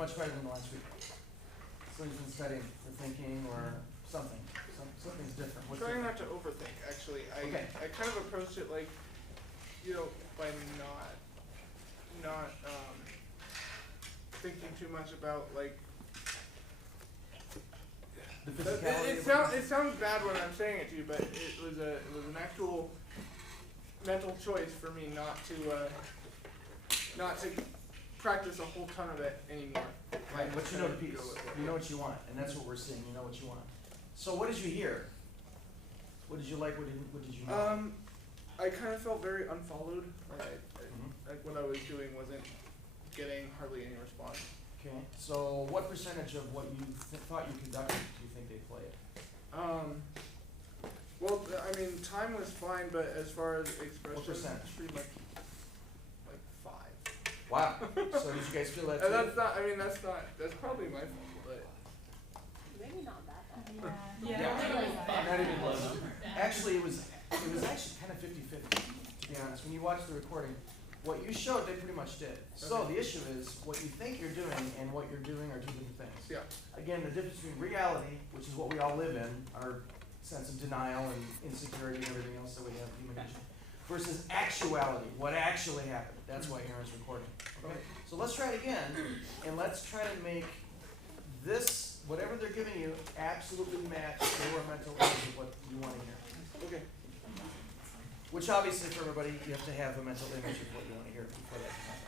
much better than the last week. Somebody's been studying for thinking or something. Something's different. What's Trying different? not to overthink, actually. Okay. I kind of approached it like, by not thinking too much about like. The physicality. It sounds bad when I'm saying it to you, but it was an actual mental choice for me not to practice a whole ton of it anymore. Right, but you know the piece. You know what you want, and that's what we're seeing. You know what you want. So what did you hear? What did you like? What did you not? I kind of felt very unfollowed. Like what I was doing wasn't getting hardly any response. Okay. So what percentage of what you thought you conducted do you think they played? Well, I mean, time was fine, but as far as expression, What percentage? pretty much like 5. Wow. So did you guys feel that too? And that's not. I mean, that's probably my fault, but. Maybe not that bad. Yeah. Not even close. Actually, it was actually kind of 50-50, to be honest. When you watch the recording, what you showed, they pretty much did. So the issue is what you think you're doing and what you're doing are two different things. Yeah. Again, the difference between reality, which is what we all live in, our sense of denial and insecurity and everything else that we have in human nature, versus actuality, what actually happened. That's why Aaron's recording. Okay? So let's try it again, and let's try to make this, whatever they're giving you, absolutely match your mental image of what you want to hear. Okay. Which obviously for everybody, you have to have a mental image of what you want to hear before that can happen.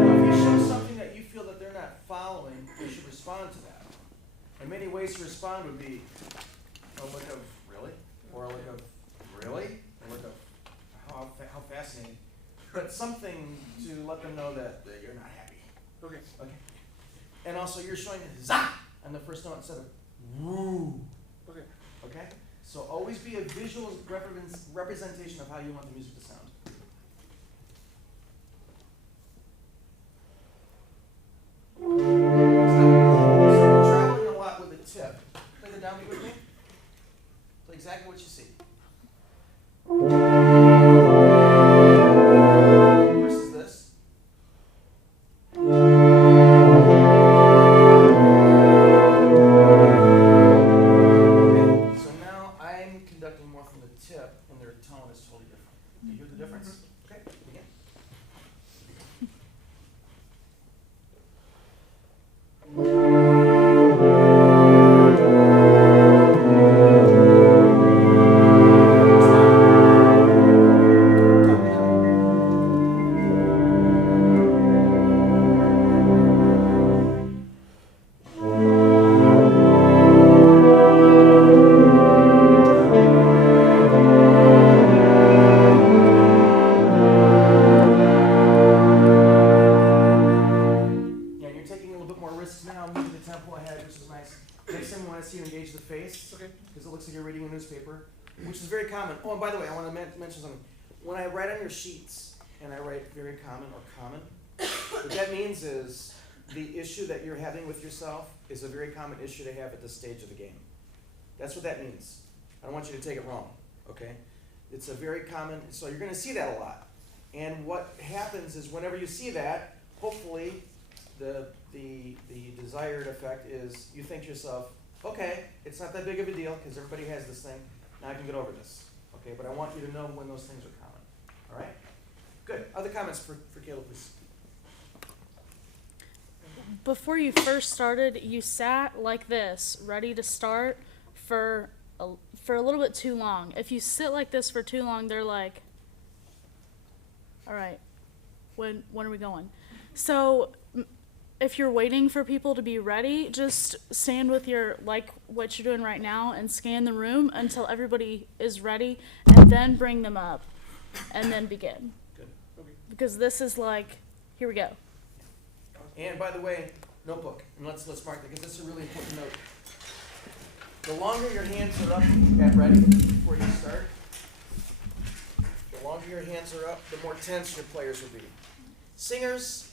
Now, if you show something that you feel that they're not following, you should respond to that. And many ways to respond would be a look of really, or a look of really, a look of how fascinating. But something to let them know that you're not happy. Okay. Okay. And also you're showing za on the first note instead of woo. Okay. Okay? So always be a visual representation of how you want the music to sound. So you're traveling a lot with a tip. Play the downbeat with me. Play exactly what you see. Versus this. Okay, so now I'm conducting more from the tip, and their tone is totally different. Do you hear the difference? Okay, begin. Yeah, you're taking a little bit more risks now, moving the tempo ahead, which is nice. Next time we want to see you engage the face, Okay. because it looks like you're reading a newspaper, which is very common. Oh, and by the way, I want to mention something. When I write on your sheets, and I write very common or common, what that means is the issue that you're having with yourself is a very common issue to have at this stage of the game. That's what that means. I don't want you to take it wrong, okay? It's a very common, so you're going to see that a lot. And what happens is whenever you see that, hopefully the desired effect is you think to yourself, okay, it's not that big of a deal because everybody has this thing. Now I can get over this. Okay, but I want you to know when those things are common. All right? Good. Other comments for Caleb, please? Before you first started, you sat like this, ready to start for a little bit too long. If you sit like this for too long, they're like, all right, when are we going? So if you're waiting for people to be ready, just stand with like what you're doing right now and scan the room until everybody is ready, and then bring them up and then begin. Good. Okay. Because this is like, here we go. And by the way, notebook. And let's mark that because this is a really important note. The longer your hands are up at ready before you start, the longer your hands are up, the more tense your players will be. Singers,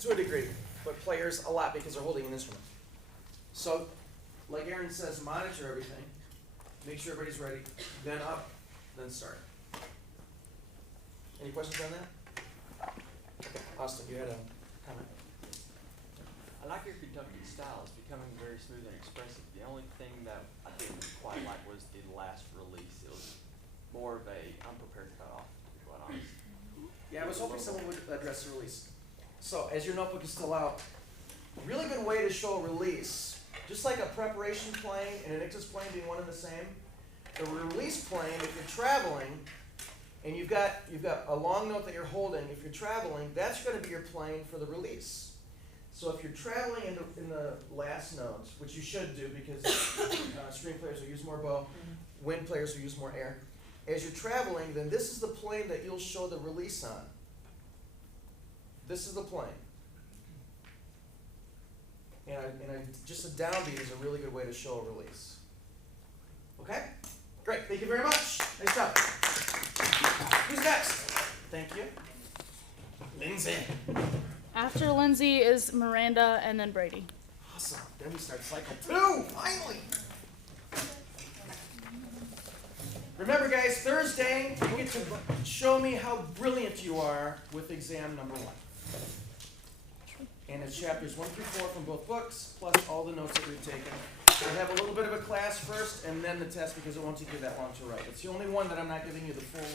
to a degree, but players a lot because they're holding an instrument. So, like Aaron says, monitor everything, make sure everybody's ready, then up, then start. Any questions on that? Okay, Austin, you had a comment. I like your conducting style. It's becoming very smooth and expressive. The only thing that I didn't quite like was the last release. It was more of a unprepared cutoff, to be quite honest. Yeah, I was hoping someone would address the release. So, as your notebook is still out, a really good way to show a release, just like a preparation plane and an Ixus plane being one and the same, the release plane, if you're traveling, and you've got a long note that you're holding, if you're traveling, that's going to be your plane for the release. So if you're traveling in the last notes, which you should do because string players will use more bow, wind players will use more air. As you're traveling, then this is the plane that you'll show the release on. This is the plane. And just a downbeat is a really good way to show a release. Okay? Great. Thank you very much. Nice job. Who's next? Thank you. Lindsay. After Lindsay is Miranda and then Brady. Awesome. Then we start cycle 2. Finally. Remember, guys, Thursday, you get to show me how brilliant you are with exam number 1. And it's chapters 1 through 4 from both books, plus all the notes that we've taken. We'll have a little bit of a class first, and then the test, because it won't take you that long to write. It's the only one that I'm not giving you the full